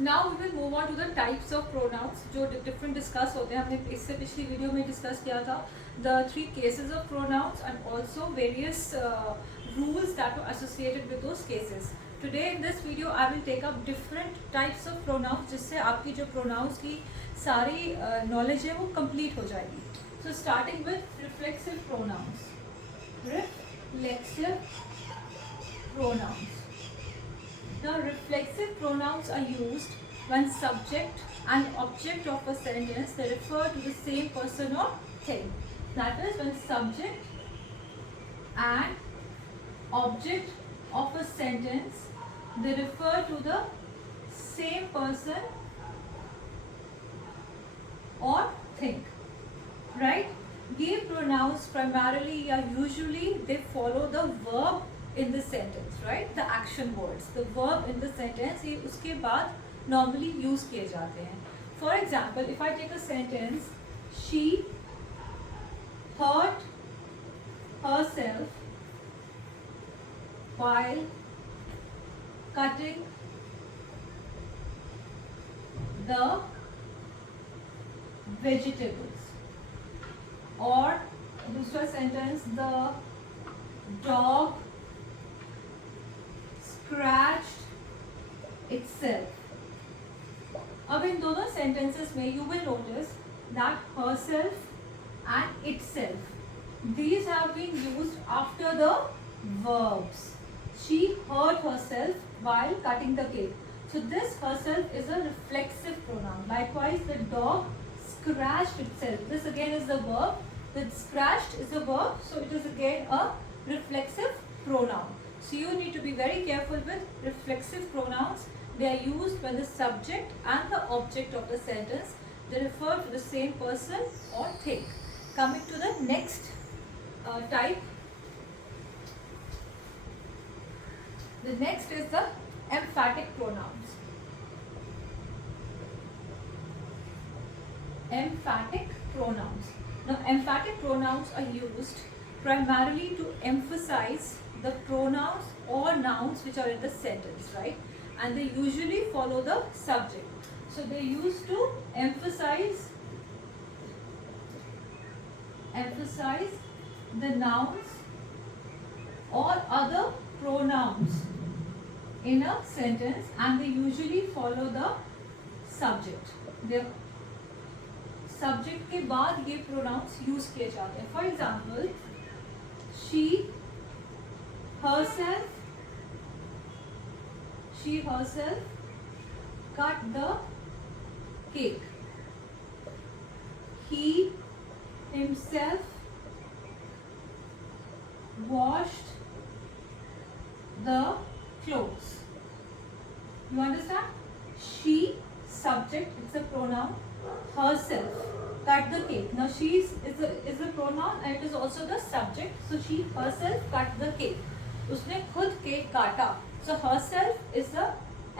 Now we will move on to the types of pronouns जो different discuss होते हैं. हमने इससे पिछली वीडियो में डिस्कस किया था the 3 cases of pronouns and also various rules that were associated with those cases. Today in this video I will take up different types of pronouns जिससे आपकी जो pronouns की सारी knowledge है वो complete हो जाएगी. So starting with reflexive pronouns. Reflexive pronouns. Now reflexive pronouns are used when subject and object of a sentence they refer to the same person or thing. That is when subject and object of a sentence they refer to the same person or thing, right? ये pronouns primarily या usually they follow the verb in the sentence, right? The action words, the verb in the sentence ये उसके बाद normally use किए जाते हैं. For example, if I take a sentence, she hurt herself while cutting the vegetables. और दूसरा sentence, the dog scratched itself. अब इन दोनों sentences में you will notice that herself and itself, these have been used after the verbs. She hurt herself while cutting the cake. So this herself is a reflexive pronoun. Likewise, the dog scratched itself. This again is the verb. The scratched is a verb, so it is again a reflexive pronoun. So you need to be very careful with reflexive pronouns. They are used when the subject and the object of the sentence they refer to the same person or thing. Coming to the next type. The next is the emphatic pronouns. Emphatic pronouns. Now, emphatic pronouns are used primarily to emphasize the pronouns or nouns which are in the sentence, right? And they usually follow the subject. So they used to emphasize the nouns or other pronouns in a sentence, and they usually follow the subject. The subject के बाद ये pronouns use किए जाते हैं. For example, she herself cut the cake. He himself washed the clothes. You understand? She, subject, it's a pronoun. Herself cut the cake. Now she is a pronoun and it is also the subject. So she herself cut the cake. उसने खुद cake काटा. So herself is the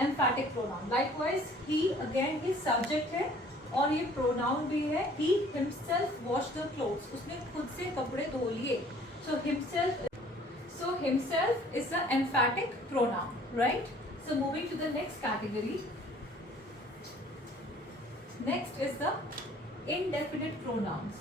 emphatic pronoun. Likewise, he again his subject है और ये pronoun भी है. He himself washed the clothes. उसने खुद से कपड़े धो लिए. So himself is the emphatic pronoun, right? So moving to the next category. Next is the indefinite pronouns.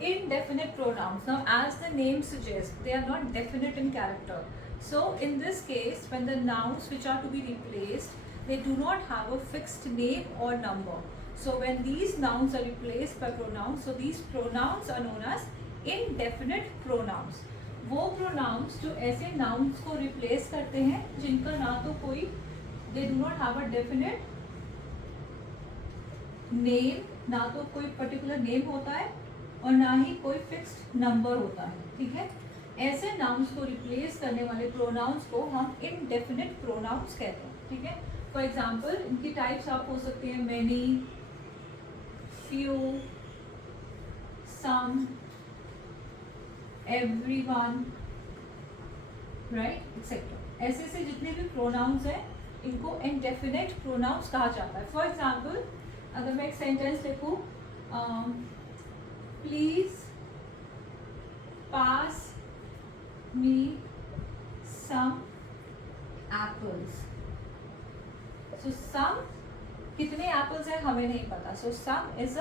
Indefinite pronouns. Now, as the name suggests, they are not definite in character. So in this case, when the nouns which are to be replaced, they do not have a fixed name or number. So when these nouns are replaced by pronouns, so these pronouns are known as indefinite pronouns. वो pronouns जो ऐसे nouns को replace करते हैं जिनका ना तो कोई they do not have a definite name, ना तो कोई particular name होता है और ना ही कोई fixed number होता है. ठीक है, ऐसे nouns को replace करने वाले pronouns को हम indefinite pronouns कहते हैं. ठीक है, for example इनकी types आप हो सकती हैं many, few, some, everyone, right, etc. ऐसे से जितने भी pronouns हैं इनको indefinite pronouns कहा जाता है. For example, अगर मैं एक sentence लिखूँ, please pass me some हमें नहीं पता. So some is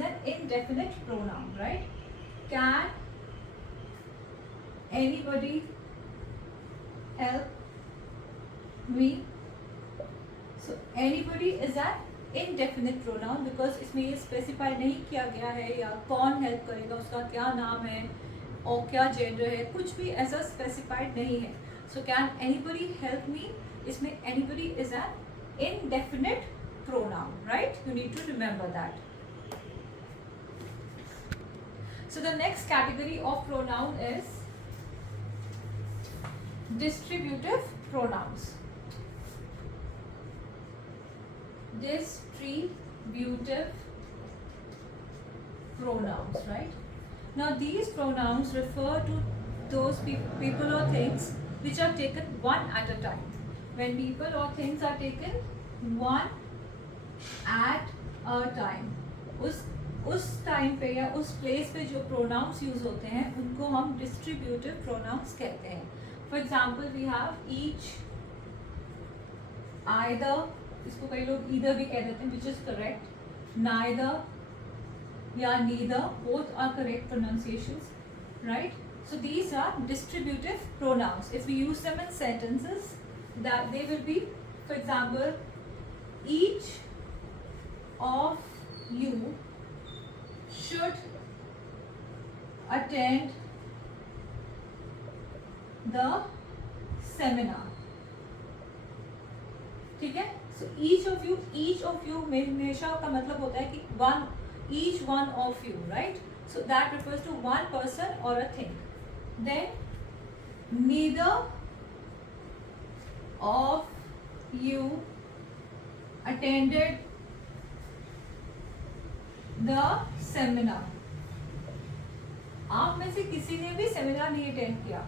an indefinite pronoun, right? Can anybody help me? So anybody is an indefinite pronoun because इसमें ये स्पेसिफाई नहीं किया गया है या कौन हेल्प करेगा, उसका क्या नाम है और क्या जेंडर है, कुछ भी ऐसा स्पेसिफाइड नहीं है. So can anybody help me, इसमें anybody is an indefinite pronoun, right? You need to remember that. So the next category of pronoun is distributive pronouns. Distributive pronouns, right? Now these pronouns refer to those people or things which are taken one at a time. When people or things are taken one at a time, उस time पे या उस place पे जो pronounce use होते हैं उनको हम डिस्ट्रीब्यूटिव प्रोनाउंस कहते हैं. For example we have each, either, इसको कई लोग ईदर भी कह देते हैं विच इज करेक्ट, नाइदर या neither, both are correct pronunciations, right? So these are distributive pronouns. If we use them in sentences, that they will be, for example, each of you should attend the seminar. ठीक है? So each of you में हमेशा का मतलब होता है कि each one of you, right? So that refers to one person or a thing. Then neither of you attended the seminar. आप में से किसी ने भी सेमिनार नहीं अटेंड किया.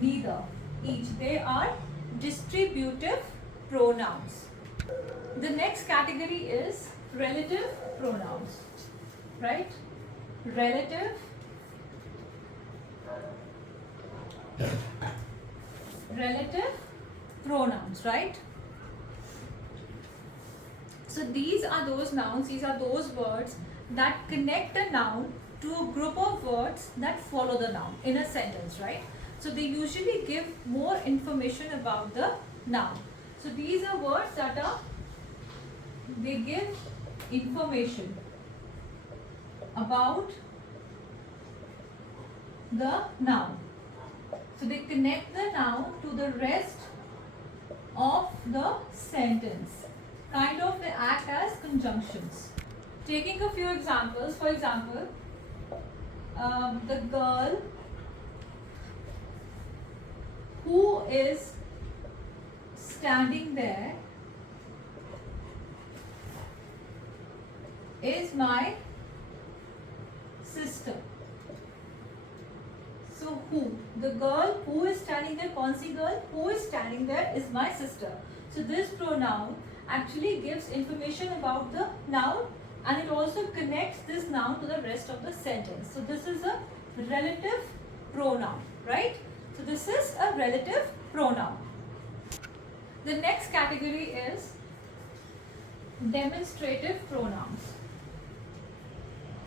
Neither, each, they are distributive pronouns. The next category is relative pronouns, right? Relative pronouns, right? So these are those nouns, these are those words that connect a noun to a group of words that follow the noun in a sentence, right? So they usually give more information about the noun. So these are words that they give information about the noun. So they connect the noun to the rest of the sentence. Kind of they act as conjunctions. Taking a few examples, for example, the girl who is standing there is my sister. So who? The girl who is standing there, कौन सी girl? Who is standing there is my sister. So this pronoun actually gives information about the noun and it also connects this noun to the rest of the sentence. So this is a relative pronoun, right? So this is a relative pronoun. The next category is demonstrative pronouns.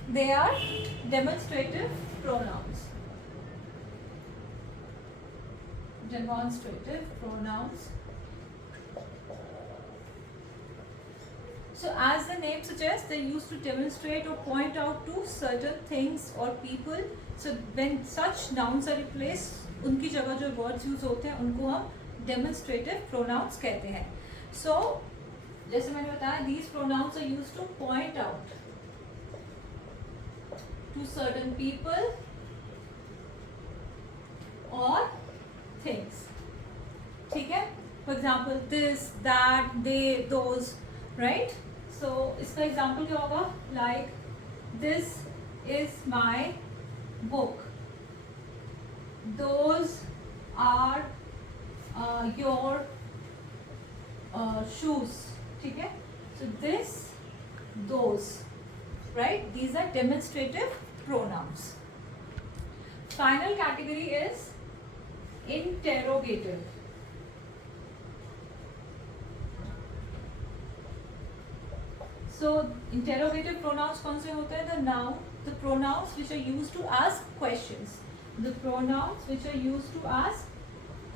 They are demonstrative pronouns. Demonstrative pronouns. So as the name suggests, they used to demonstrate or point out to certain things or people. So when such nouns are replaced, उनकी जगह जो words use होते हैं उनको हम demonstrative pronouns कहते हैं. So जैसे मैंने बताया, these pronouns are used to point out to certain people or things. ठीक है? For example, this, that, they, those, right? So इसका example क्या होगा? Like this is my book. Those are your shoes. ठीक है? So this, those, right? These are demonstrative pronouns. Final category is interrogative. So interrogative pronouns कौन से होते हैं? The pronouns which are used to ask questions. The pronouns which are used to ask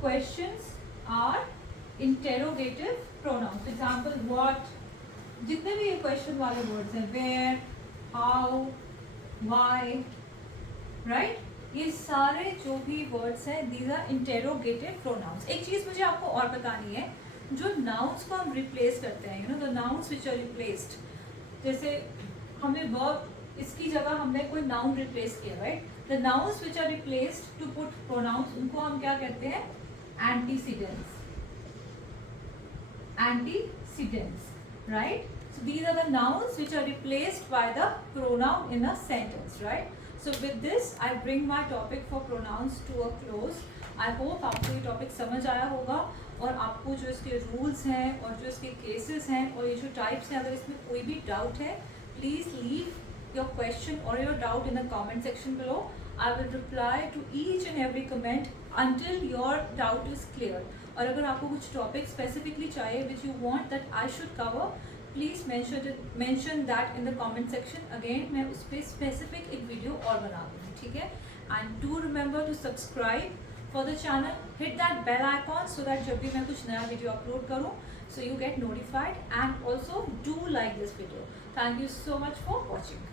questions are interrogative pronouns. Example, what, जितने भी ये question वाले words हैं, where, how, why, right? ये सारे जो भी वर्ड्स हैं, these are interrogative pronouns. एक चीज़ मुझे आपको और बतानी है, जो nouns को हम replace करते हैं, you know, the nouns which are replaced, जैसे हमने verb, इसकी जगह हमने कोई noun replace किया, right? The nouns which are replaced to put pronouns, उनको हम क्या कहते हैं? Antecedents. Antecedents, right? So these are the nouns which are replaced by the pronoun in a sentence, right? So with this, I bring my topic for pronouns to a close. I hope आपको ये topic समझ आया होगा, और आपको जो इसके rules हैं और जो इसके cases हैं और ये जो types हैं, अगर इसमें कोई भी doubt है, please leave your question or your doubt in the comment section below. I will reply to each and every comment until your doubt is clear. और अगर आपको कुछ topic specifically चाहिए which you want that I should cover, please mention that in the comment section. Again मैं उस पर specific एक video और बना दूँगी, ठीक है? And do remember to subscribe for the channel. Hit that bell icon so that जब भी मैं कुछ नया video upload करूँ, so you get notified. And also do like this video. Thank you so much for watching.